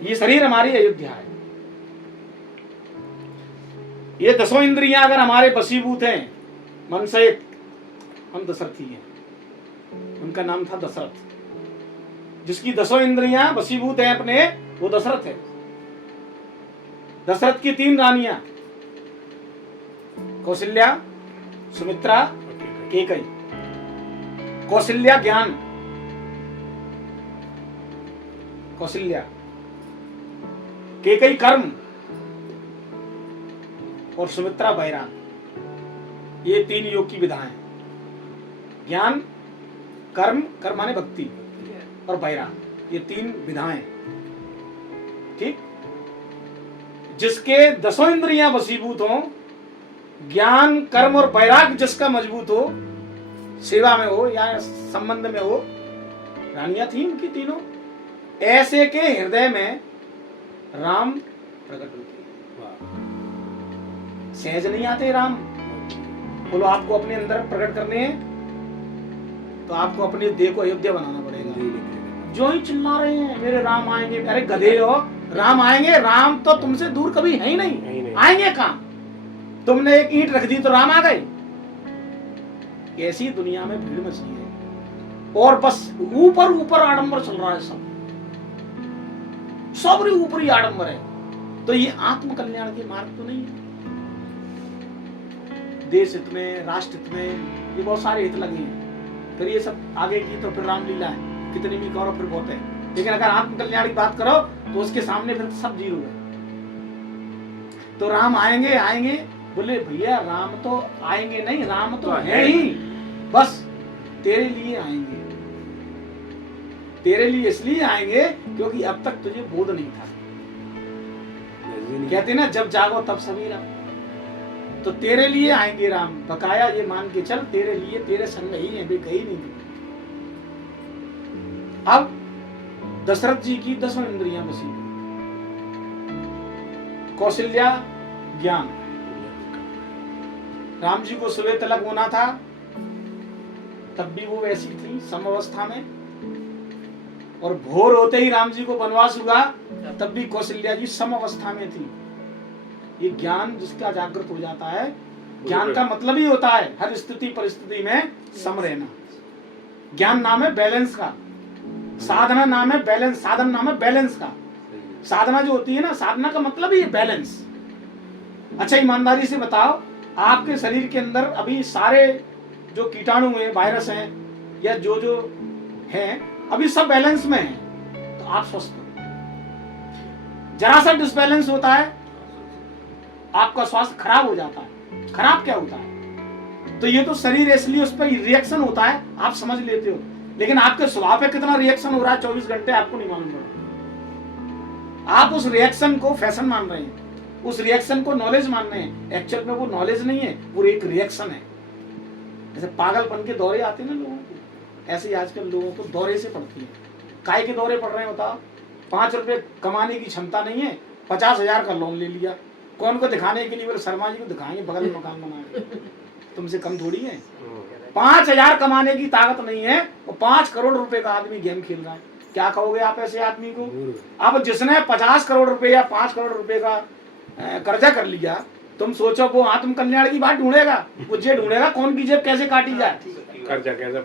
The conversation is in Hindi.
ये शरीर हमारी अयोध्या है। ये दसों इंद्रियां अगर हमारे वशीभूत हैं मन सहित, हम दशरथी हैं। उनका नाम था दशरथ। जिसकी दसों इंद्रियां वशीभूत हैं अपने, वो दशरथ है। दशरथ की 3 रानियां, कौशल्या, सुमित्रा, केकई। कौशल्या ज्ञान, कौशल्या, केकई कर्म और सुमित्रा वैराग। ये 3 योग की विधाएं, ज्ञान, कर्म, कर्म माने भक्ति, और वैराग, ये 3 विधाएं। ठीक। जिसके दसों इंद्रियां वशीभूत हो, ज्ञान, कर्म और वैराग जिसका मजबूत हो, सेवा में हो या संबंध में हो, रानियां थी उनकी तीनों, ऐसे के हृदय में राम प्रकट होते। सहज नहीं आते राम। बोलो आपको अपने अंदर प्रकट करने हैं तो आपको अपने देह को अयोध्या बनाना पड़ेगा। जो ही चिल्ला रहे हैं मेरे राम आएंगे, अरे गधे हो, राम आएंगे? राम तो तुमसे दूर कभी है ही नहीं। आएंगे कहां? तुमने एक ईंट रख दी तो राम आ गए। ऐसी दुनिया में भीड़ मची है और बस ऊपर ऊपर आडंबर चल रहा है। सब ऊपरी आडंबर है। तो ये आत्म कल्याण के मार्ग तो नहीं है। देश हित में, राष्ट्र हित में, ये बहुत सारे हित लगे हैं। फिर ये सब आगे की तो फिर रामलीला है, कितनी भी करो फिर बहुत है। लेकिन अगर आत्म कल्याण की बात करो तो उसके सामने फिर सब जीरो है। तो राम आएंगे आएंगे, बोले भैया राम तो आएंगे नहीं, राम तो है ही, बस तेरे लिए आएंगे। तेरे लिए इसलिए आएंगे क्योंकि अब तक तुझे बोध नहीं था। कहते ना जब जागो तब सवेरा। तो तेरे लिए आएंगे राम, बकाया ये मान के चल, तेरे लिए, तेरे संग ही है, वे कहीं नहीं। अब दशरथ जी की 10 इंद्रियां बसी। कौशल्या ज्ञान, राम जी को सुबह तलक होना था, तब भी वो वैसी थी समअवस्था में, और भोर होते ही राम जी को वनवास हुआ, तब भी कौशल्या जी समअवस्था में थी। ये ज्ञान जिसका जागृत हो जाता है, ज्ञान का मतलब ही होता है हर स्थिति परिस्थिति में सम रहना। ज्ञान नाम है बैलेंस का, साधना नाम है बैलेंस, साधन नाम है बैलेंस का। साधना जो होती है ना, साधना का मतलब ही है बैलेंस। अच्छा ईमानदारी से बताओ, आपके शरीर के अंदर अभी सारे जो कीटाणु हैं, वायरस हैं या जो जो हैं, अभी सब बैलेंस में है, तो आप स्वस्थ हो। जरा सा डिसबैलेंस होता है, आपका स्वास्थ्य खराब हो जाता है। खराब क्या होता है? तो ये तो शरीर इसलिए उस पर रिएक्शन होता है, आप समझ लेते हो, लेकिन आपके स्वभाव पे कितना रिएक्शन हो रहा है 24 घंटे आपको नहीं मालूम पड़ा। आप उस रिएक्शन को फैशन मान रहे हैं, उस रिएक्शन को नॉलेज मान रहे हैं। एक्चुअल में वो नॉलेज नहीं है, वो एक रिएक्शन है। जैसे पागलपन के दौरे आते हैं ना लोगों को, ऐसे ही आजकल लोगों को दौरे से पड़ती है। काय के दौरे पड़ रहे हैं बताओ? 5 रुपए कमाने की क्षमता नहीं है, 50,000 का लोन ले लिया। कौन को दिखाने के लिए? बोले शर्मा जी को दिखाएंगे, बगल में मकान बनाएंगे। तुमसे कम थोड़ी है। 5,000 कमाने की ताकत नहीं है, वो 5 करोड़ रुपए का आदमी गेम खेल रहा है। क्या कहोगे आप ऐसे आदमी को? अब जिसने 50 करोड़ रुपए या 5 करोड़ रुपए का कर्जा कर लिया, तुम सोचो वो आत्म कल्याण की बात ढूंढेगा? वो जे ढूंढेगा कौन की जेब कैसे काटी जाए। कर्जा कैसे